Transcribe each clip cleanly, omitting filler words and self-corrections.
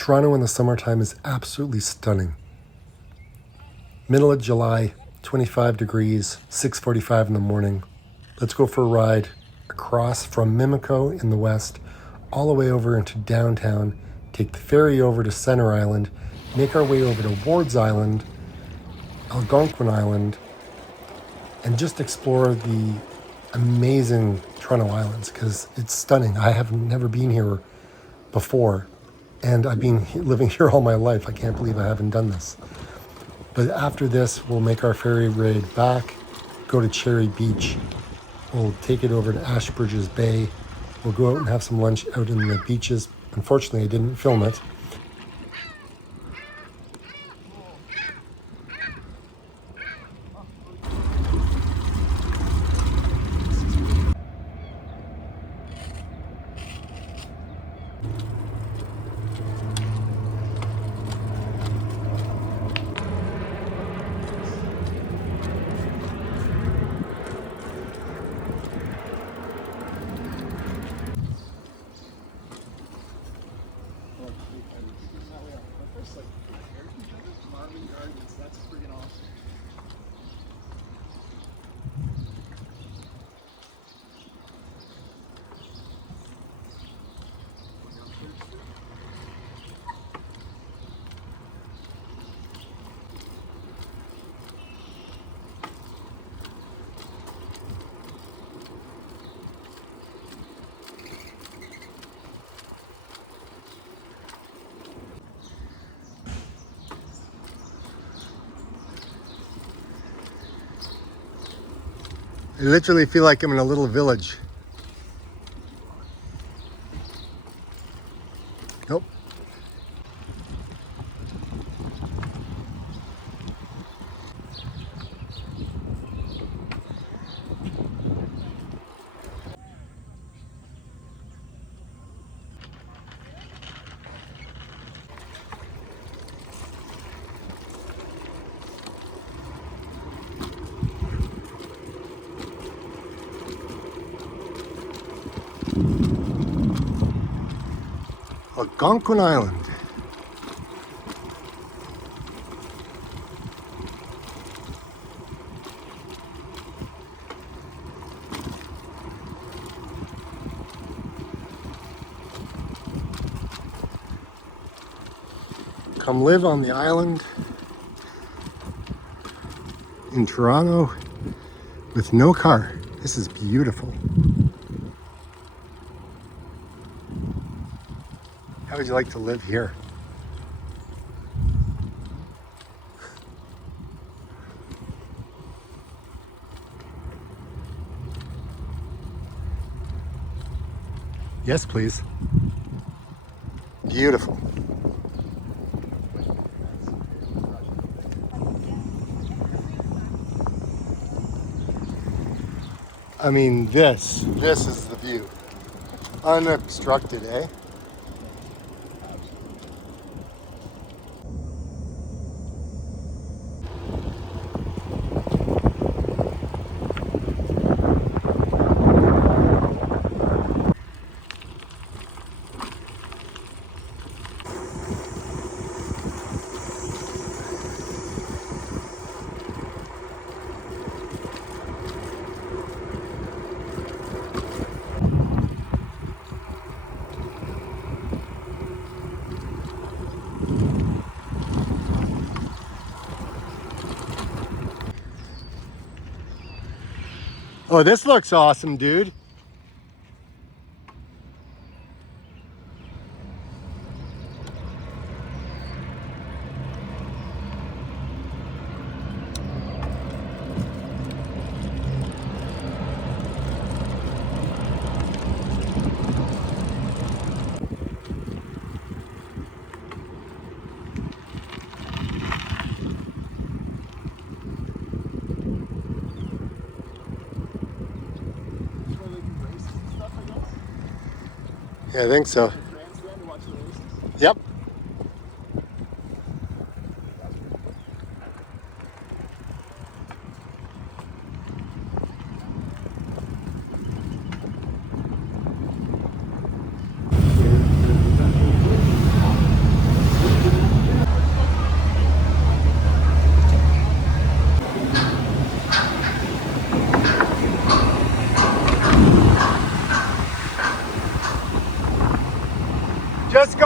Toronto in the summertime is absolutely stunning. Middle of July, 25 degrees, 6:45 in the morning. Let's go for a ride across from Mimico in the west, all the way over into downtown, take the ferry over to Center Island, make our way over to Ward's Island, Algonquin Island, and just explore the amazing Toronto Islands because it's stunning. I have never been here before, and I've been living here all my life. I can't believe I haven't done this. But after this, we'll make our ferry ride back, go to Cherry Beach. We'll take it over to Ashbridges Bay. We'll go out and have some lunch out in the beaches. Unfortunately, I didn't film it. I literally feel like I'm in a little village. Nope. Algonquin Island. Come live on the island in Toronto with no car. This is beautiful. How would you like to live here? Yes, please. Beautiful. I mean, this is the view. Unobstructed, eh? Oh, this looks awesome, dude. Yeah, I think so. Yep.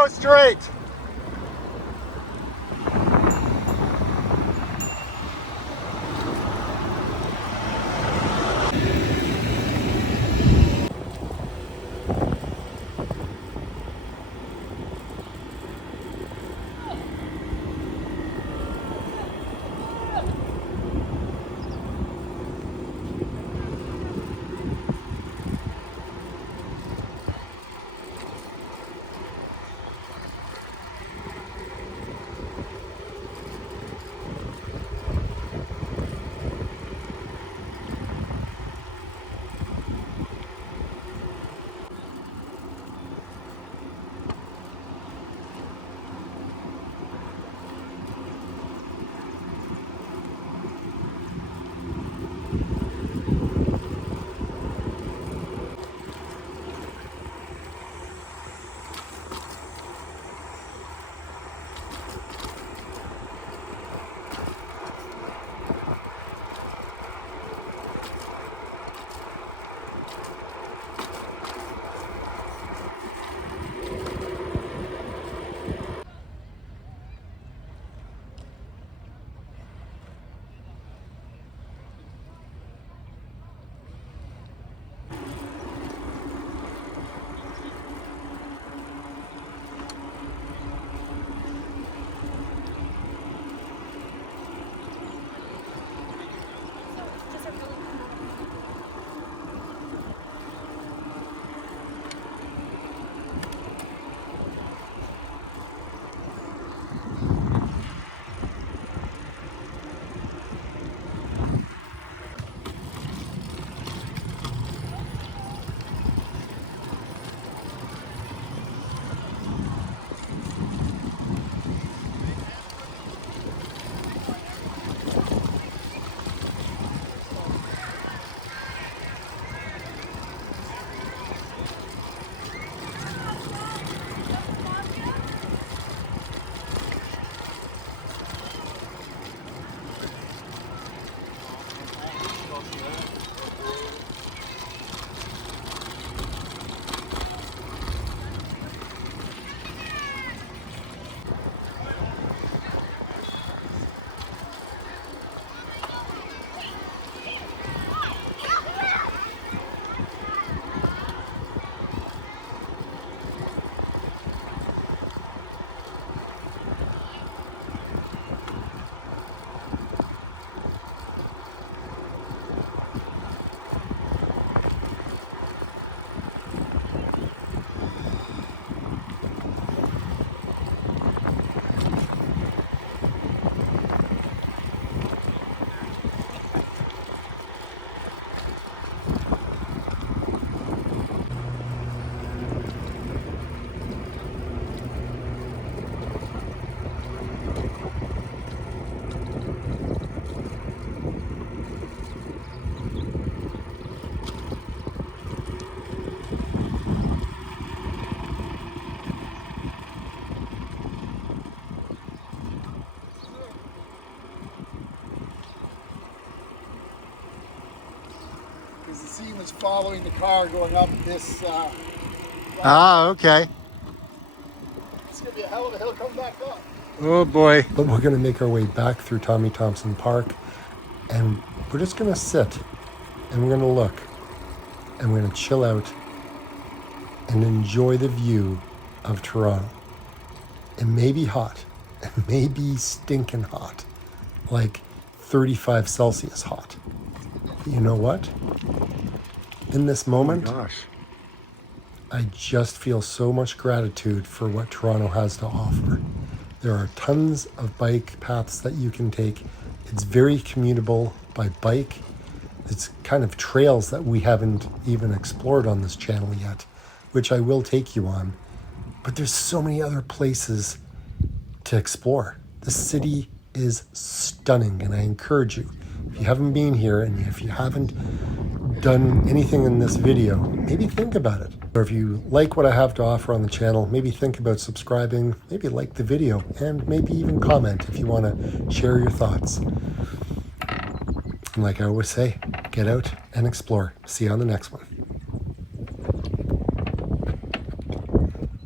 Go straight. because the scene was following the car going up this. Okay. It's gonna be a hell of a hill coming back up. Oh boy. But we're gonna make our way back through Tommy Thompson Park, and we're just gonna sit, and we're gonna look, and we're gonna chill out, and enjoy the view of Toronto. It may be hot, it may be stinking hot, like 35 Celsius hot. But you know what? In this moment, Oh my gosh. I just feel so much gratitude for what Toronto has to offer. There are tons of bike paths that you can take. It's very commutable by bike. It's kind of trails that we haven't even explored on this channel yet, which I will take you on. But there's so many other places to explore. The city is stunning, and I encourage you, if you haven't been here and if you haven't done anything in this video, maybe think about it. Or if you like what I have to offer on the channel, maybe think about subscribing, maybe like the video, and maybe even comment if you want to share your thoughts. And like I always say, get out and explore. See you on the next one.